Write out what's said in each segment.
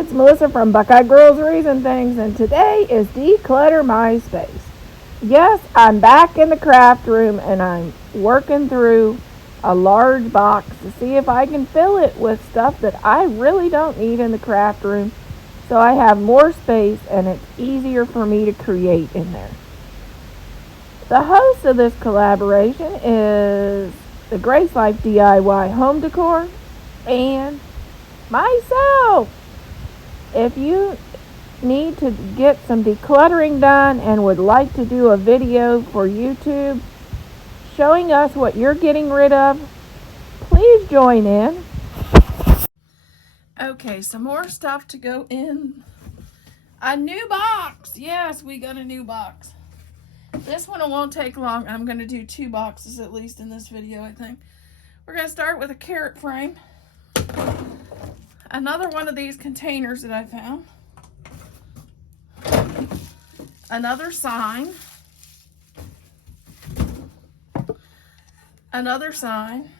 It's Melissa from Buckeye Groceries and Things, and today is Declutter My Space. Yes, I'm back in the craft room and I'm working through a large box to see if I can fill it with stuff that I really don't need in the craft room so I have more space and it's easier for me to create in there. The host of this collaboration is the Grace Life DIY Home Decor and myself. If you need to get some decluttering done and would like to do a video for YouTube showing us what you're getting rid of, please join in. Okay, some more stuff to go in. A new box. Yes, we got a new box. This one won't take long. I'm going to do 2 boxes at least in this video, I think. We're going to start with a carrot frame. Another one of these containers that I found. Another sign. Another sign.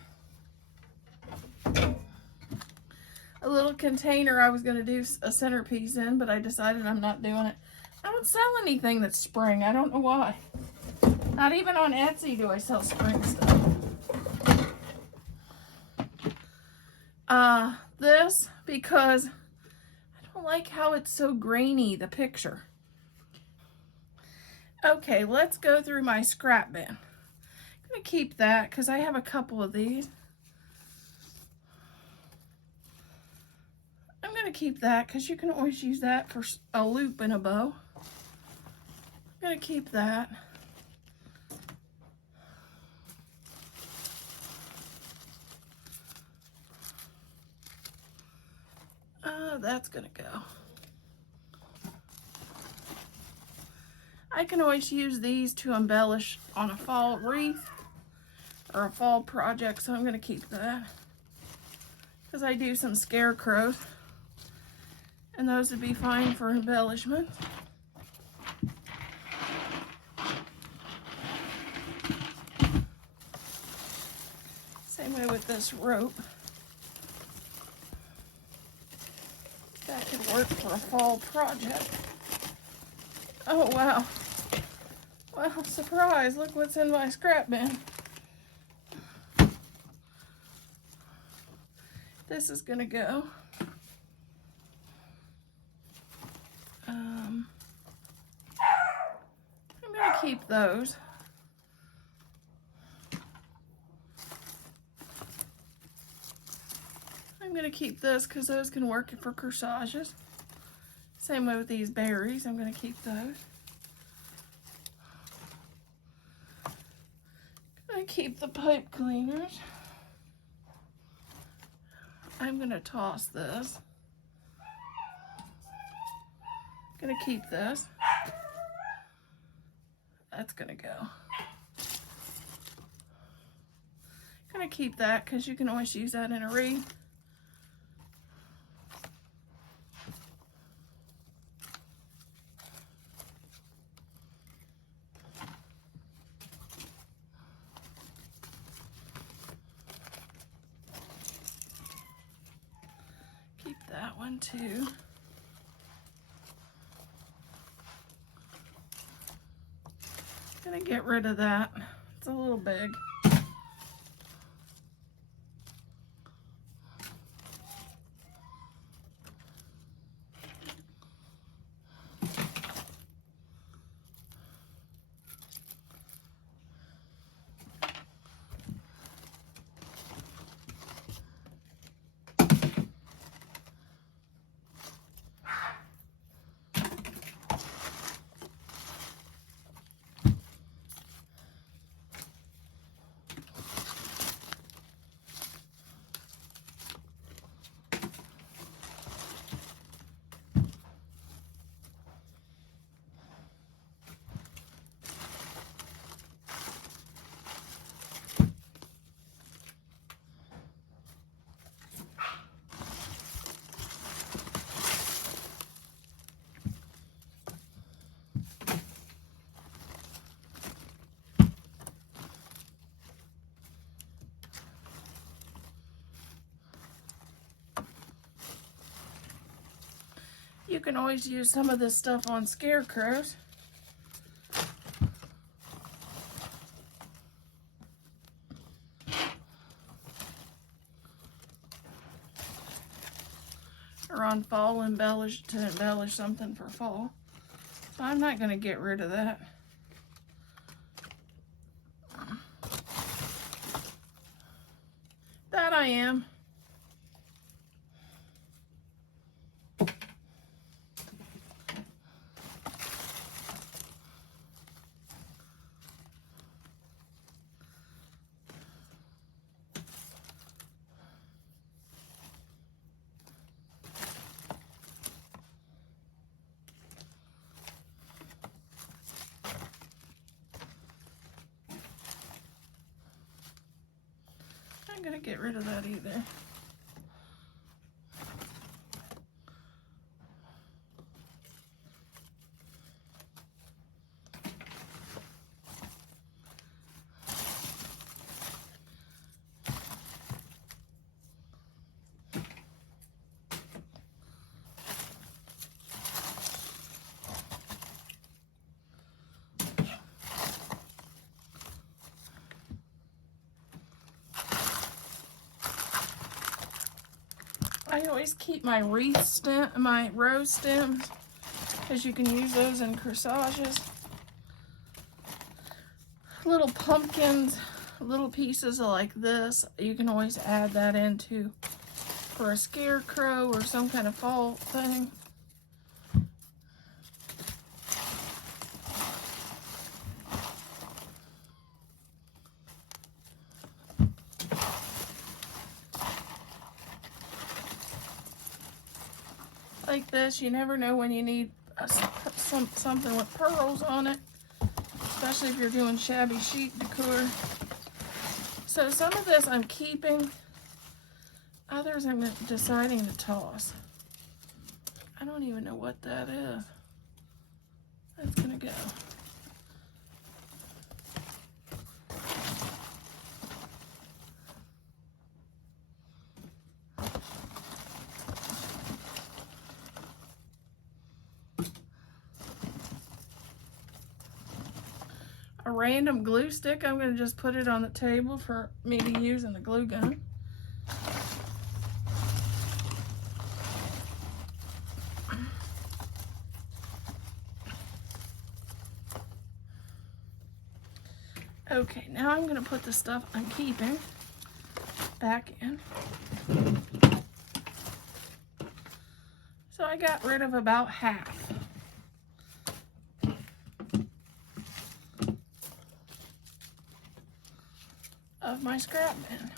A little container I was going to do a centerpiece in, but I decided I'm not doing it. I don't sell anything that's spring. I don't know why. Not even on Etsy do I sell spring stuff. This because I don't like how it's so grainy, the picture. Okay, let's go through my scrap bin. I'm going to keep that because I have a couple of these. I'm going to keep that because you can always use that for a loop and a bow. I'm going to keep that. That's going to go. I can always use these to embellish on a fall wreath or a fall project, so I'm going to keep that. Because I do some scarecrows, and those would be fine for embellishment. Same way with this rope. That could work for a fall project. Oh, wow. Well, surprise, look what's in my scrap bin. This is gonna go. I'm gonna keep those. I'm gonna keep this because those can work for corsages. Same way with these berries, I'm gonna keep those. I keep the pipe cleaners. I'm gonna toss this. Gonna keep this. That's gonna go. Gonna keep that because you can always use that in a wreath. Keep that one too. Gonna get rid of that. It's a little big. You can always use some of this stuff on scarecrows. Or on fall embellish, to embellish something for fall. So I'm not going to get rid of that. That I am. I'm going to get rid of that either. I always keep my wreath stem, my rose stems, because you can use those in corsages. Little pumpkins, little pieces like this, you can always add that into for a scarecrow or some kind of fall thing. Like this, you never know when you need something with pearls on it, especially if you're doing shabby chic decor. So some of this I'm keeping, others I'm deciding to toss. I don't even know what that is. That's gonna go. A random glue stick, I'm going to just put it on the table for me to use in the glue gun. Okay, now I'm going to put the stuff I'm keeping back in. So I got rid of about half. Of my scrap bin.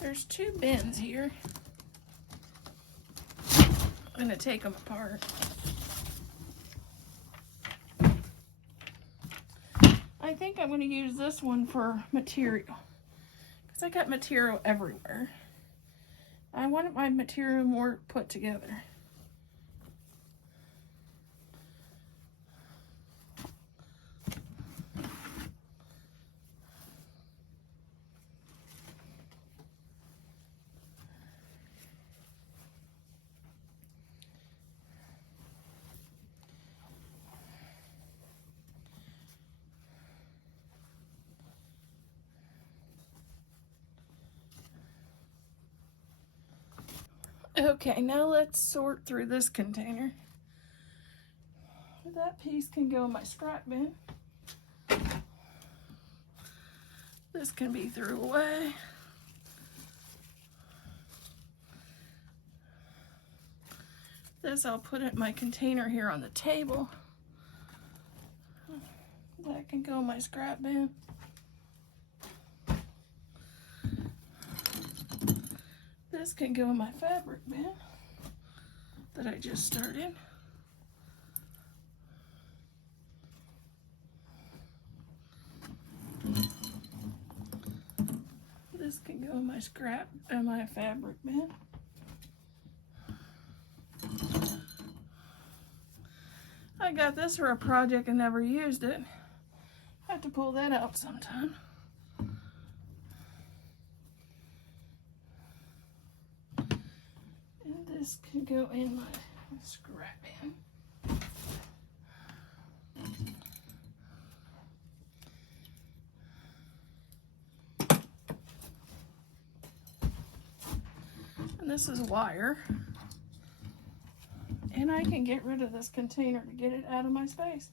There's two bins here. I'm going to take them apart. I think I'm going to use this one for material, because I got material everywhere. I wanted my material more put together. Okay, now let's sort through this container. That piece can go in my scrap bin. This can be thrown away. This I'll put in my container here on the table. That can go in my scrap bin. This can go in my fabric bin that I just started. scrap and my fabric bin. I got this for a project and never used it. I have to pull that out sometime. And this could go in my scrap bin. And this is wire. And I can get rid of this container to get it out of my space.